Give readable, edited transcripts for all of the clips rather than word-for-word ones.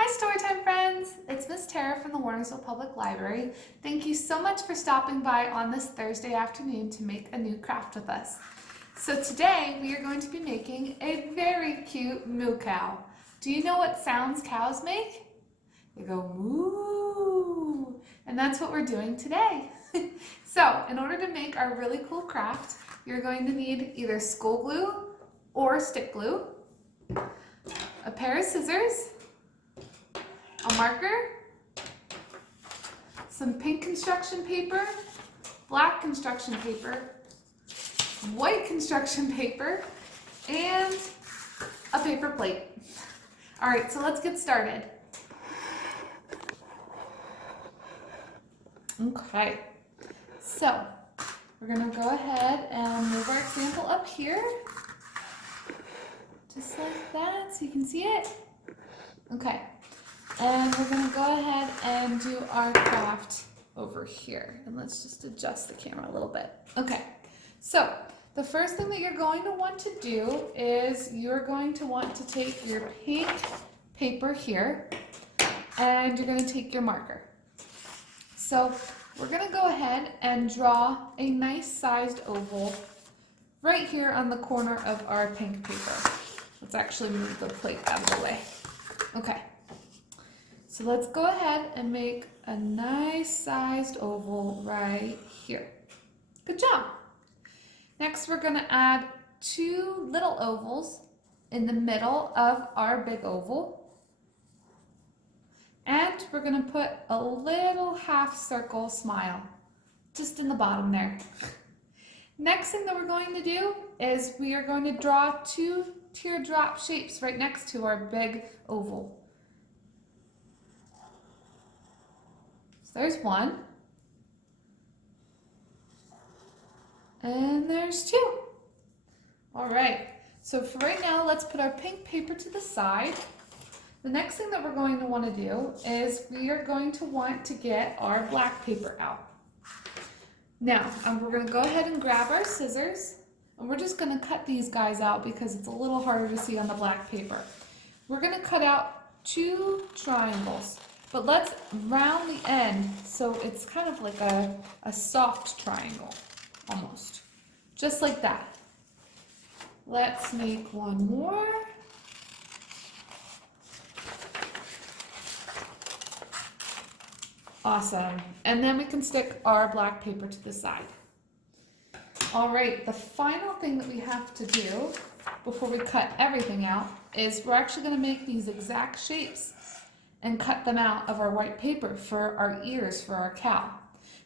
Hi Storytime friends! It's Miss Tara from the Warnersville Public Library. Thank you so much for stopping by on this Thursday afternoon to make a new craft with us. So today we are going to be making a very cute moo cow. Do you know what sounds cows make? They go moo, and that's what we're doing today. So in order to make our really cool craft, you're going to need either school glue or stick glue, a pair of scissors, a marker, some pink construction paper, black construction paper, white construction paper, and a paper plate. All right, so let's get started. Okay, so we're gonna go ahead and move our example up here, just like that, so you can see it. Okay. And we're going to go ahead and do our craft over here. And let's just adjust the camera a little bit. Okay, so the first thing that you're going to want to do is you're going to want to take your pink paper here and you're going to take your marker. So we're going to go ahead and draw a nice sized oval right here on the corner of our pink paper. Let's actually move the plate out of the way. Okay. So let's go ahead and make a nice sized oval right here. Good job. Next, we're going to add two little ovals in the middle of our big oval. And we're going to put a little half circle smile just in the bottom there. Next thing that we're going to do is we are going to draw two teardrop shapes right next to our big oval. There's one, and there's two. All right, so for right now, let's put our pink paper to the side. The next thing that we're going to want to do is we are going to want to get our black paper out. Now, we're going to go ahead and grab our scissors, and we're just going to cut these guys out because it's a little harder to see on the black paper. We're going to cut out two triangles. But let's round the end so it's kind of like a soft triangle, almost. Just like that. Let's make one more. Awesome. And then we can stick our black paper to the side. All right, the final thing that we have to do before we cut everything out is we're actually going to make these exact shapes and cut them out of our white paper for our ears for our cow.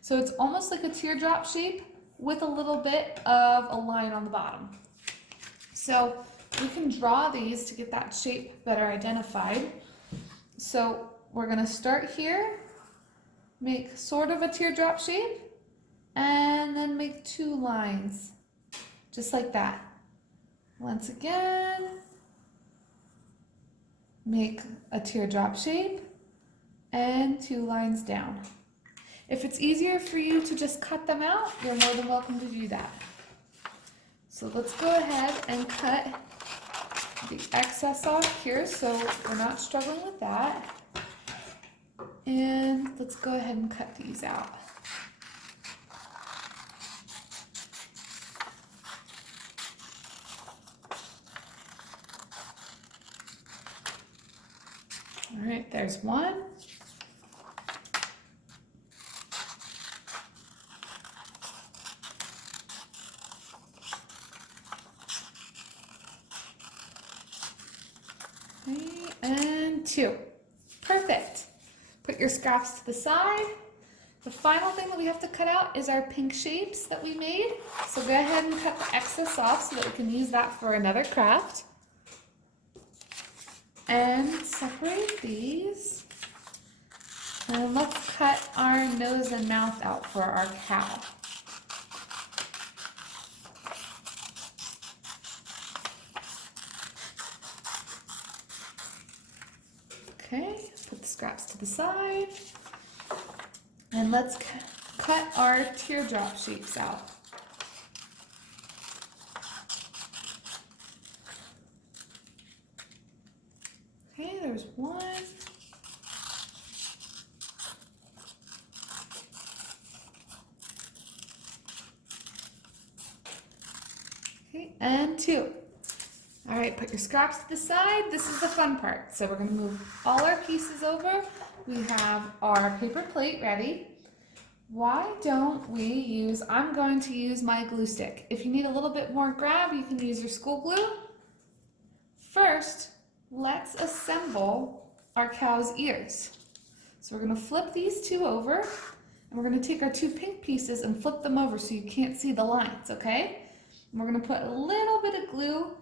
So it's almost like a teardrop shape with a little bit of a line on the bottom. So we can draw these to get that shape better identified. So we're going to start here, make sort of a teardrop shape, and then make two lines, just like that. Once again, make a teardrop shape and two lines down. If it's easier for you to just cut them out, you're more than welcome to do that. So let's go ahead and cut the excess off here so we're not struggling with that. And let's go ahead and cut these out. All right, there's one. Okay, and two. Perfect. Put your scraps to the side. The final thing that we have to cut out is our pink shapes that we made. So go ahead and cut the excess off so that we can use that for another craft. And separate these. And let's cut our nose and mouth out for our cow. Okay, put the scraps to the side. And let's cut our teardrop shapes out. Okay, there's one. Okay, and 2. All right, put your scraps to the side. This is the fun part. So we're gonna move all our pieces over. We have our paper plate ready. Why don't we use, I'm going to use my glue stick. If you need a little bit more grab, you can use your school glue. First, let's assemble our cow's ears. So we're gonna flip these 2 over, and we're gonna take our 2 pink pieces and flip them over so you can't see the lines, okay? And we're gonna put a little bit of glue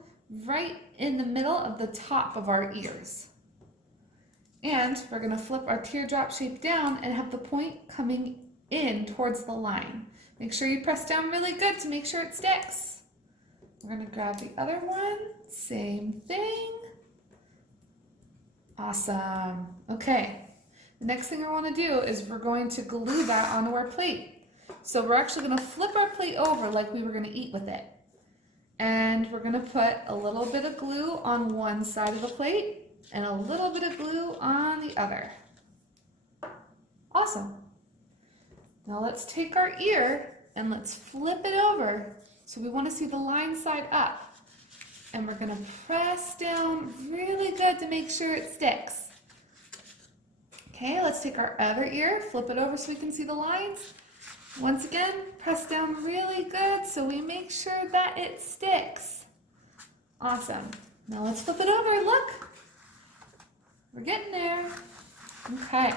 right in the middle of the top of our ears. And we're gonna flip our teardrop shape down and have the point coming in towards the line. Make sure you press down really good to make sure it sticks. We're gonna grab the other one, same thing. Awesome. Okay, the next thing I wanna do is we're going to glue that onto our plate. So we're actually gonna flip our plate over like we were gonna eat with it. And we're gonna put a little bit of glue on one side of the plate and a little bit of glue on the other. Awesome. Now let's take our ear and let's flip it over. So we want to see the line side up. And we're going to press down really good to make sure it sticks. Okay, let's take our other ear, flip it over so we can see the lines. Once again, press down really good so we make sure that it sticks. Awesome. Now let's flip it over, look. We're getting there. Okay.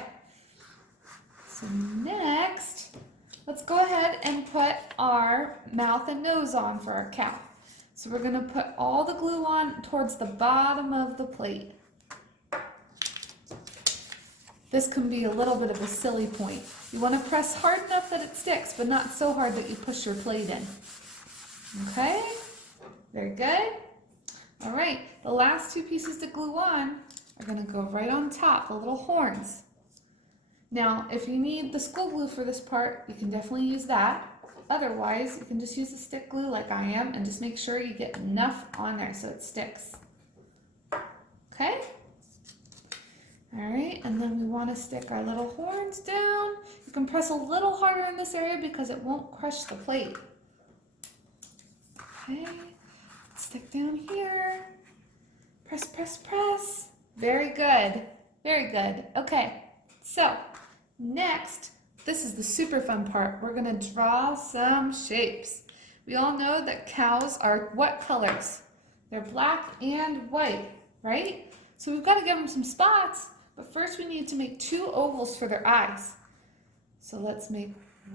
So next, let's go ahead and put our mouth and nose on for our cow. So we're going to put all the glue on towards the bottom of the plate. This can be a little bit of a silly point. You want to press hard enough that it sticks, but not so hard that you push your plate in. Okay, very good. All right, the last 2 pieces to glue on are going to go right on top, the little horns. Now, if you need the school glue for this part, you can definitely use that. Otherwise, you can just use the stick glue like I am and just make sure you get enough on there so it sticks. Okay? All right, and then we want to stick our little horns down. You can press a little harder in this area because it won't crush the plate. Okay, stick down here. Press, press, press. Very good, very good. Okay, so next, this is the super fun part. We're gonna draw some shapes. We all know that cows are what colors? They're black and white, right? So we've got to give them some spots, but first we need to make 2 ovals for their eyes. So let's make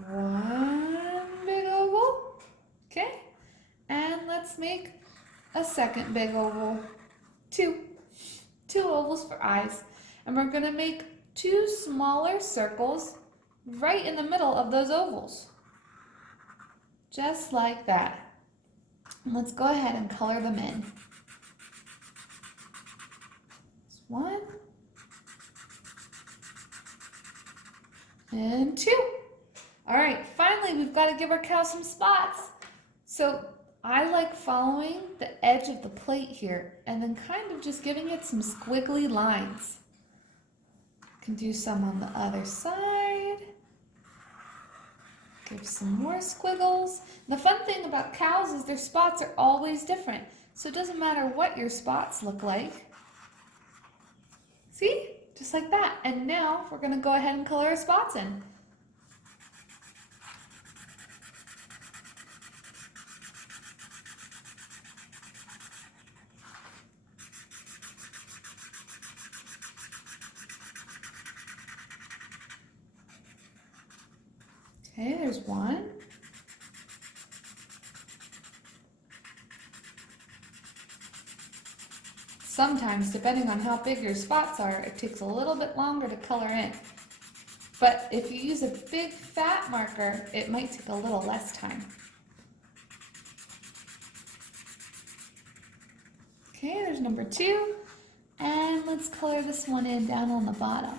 one big oval, okay? And let's make a second big oval, 2 ovals for eyes. And we're gonna make 2 smaller circles right in the middle of those ovals. Just like that. And let's go ahead and color them in. 1 and 2. All right, finally we've got to give our cow some spots. So I like following the edge of the plate here and then kind of just giving it some squiggly lines. Can do some on the other side. Give some more squiggles. And the fun thing about cows is their spots are always different. So it doesn't matter what your spots look like. See? Just like that. And now we're going to go ahead and color our spots in. Okay, there's one. Sometimes, depending on how big your spots are, it takes a little bit longer to color in. But if you use a big fat marker, it might take a little less time. Okay, there's number 2. And let's color this one in down on the bottom.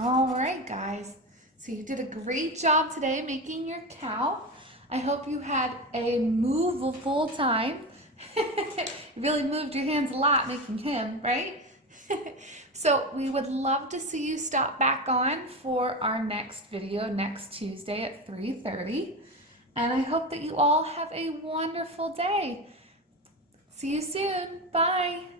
All right, guys. So you did a great job today making your cow. I hope you had a movable time. You really moved your hands a lot making him, right? So we would love to see you stop back on for our next video next Tuesday at 3:30. And I hope that you all have a wonderful day. See you soon. Bye.